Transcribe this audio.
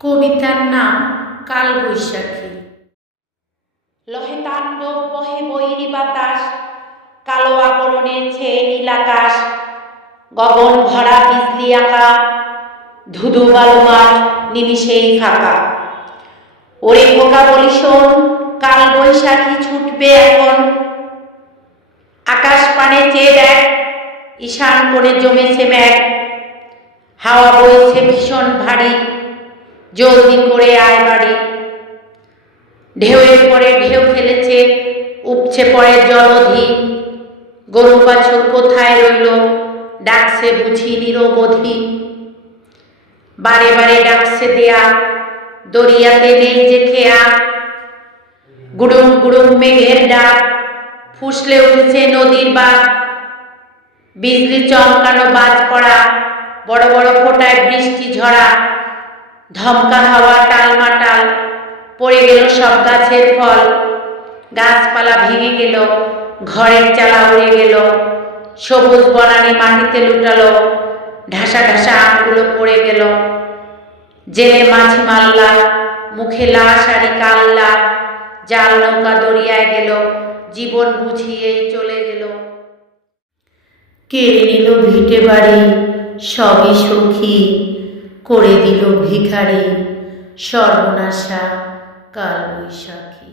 কবিতার নাম কালবৈশাখী। লহে তাণ্ডব বহে বৈরি বাতাস, কালো আবরণে ছেয়ে নীলাকাশ গগন ভরা বিজলি আঁকা, ধুধু বালু মাঠ নিমিষেই ফাঁকা। ওরে খোকা বলি শোন কাল বৈশাখী ছুটবে এখন। আকাশ পানে চেয়ে দেখ, ঈশান করে জমেছে ম্যাগ হাওয়া বইছে ভীষণ ভারী। জলদি করে আয় বাড়ি। ঢেউয়ের পরে ঢেউ খেলেছে, উপচে পড়ে জলধি। গরু বাছুর কোথায় রইল? ডাকছে বুঝি নিরবধি। বারে বারে ডাকছে দেয়া, দরিয়াতে নেই যে খেয়া। গুড়ুম গুড়ুম মেঘের ডাক, ফুসলে উঠেছে নদীর বাঁধ। বিজলি চমকানো বাজ পড়া, বড় বড় ফোঁটায় বৃষ্টি ঝরা। ধমকা হাওয়া, টালমাটাল, পড়ে গেল সব গাছের ফল। গাছপালা ভেঙে গেল, ঘরের চালা উড়ে গেল, সবুজ বনানি মাটিতে লুটালো, ঢাসা ঢাসা আমগুলো পড়ে গেল। জেলে মাছি মাল্লা, মুখে লাশ আরি কাল্লা, জাল নৌকা দরিয়ায় গেল, জীবন বুঝিয়েই চলে গেল। কেড়ে নিল ভিটে বাড়ি, সবই সখী করে দিল ভিখারি সর্বনাশা কালবৈশাখী।